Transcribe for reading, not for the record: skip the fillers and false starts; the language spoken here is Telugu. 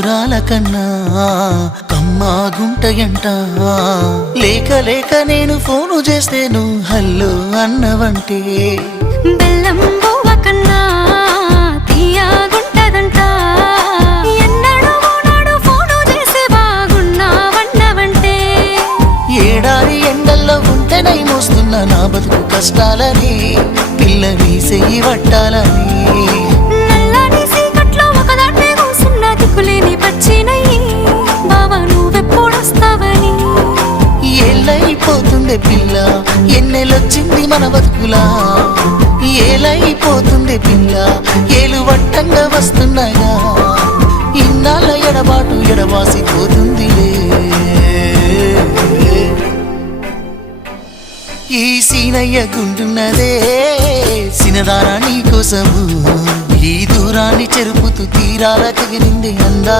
మధురాల కన్నా కమ్మా గుంటయంట లేక లేక నేను ఫోను చేస్తేను హల్లో అన్నవంటే బెల్లం బువ్వ కన్నా తీయగుంటదంట ఎన్నడూ నాడు ఫోను చేసే బాగున్నావన్నవంటే ఏడాది ఎండల్లో ఉంటేనై మోస్తున్న నా బతుకు కష్టాలని పిల్లని చెయ్యి పట్టాలని నల్లని సీకట్లో ఒకదాన్నే కూసున్న దిక్కులేని పచ్చినయ్యి బావా నువ్వెప్పుడొస్తావని ఏళ్ళైపోతుండే పిల్ల ఎన్నెలొచ్చింది మన బతుకులా ఏలైపోతుండే పిల్ల ఏలు వట్టంగా వస్తున్నాగా ఇన్నాళ్ళ ఎడబాటు ఎడవాసిపోతుందిలే ఈ సీనయ్య గుంటున్నదే సినదారా నీ కోసము ఈ దూరాన్ని చెరుపుతూ తీరాల తెగిరింది అందా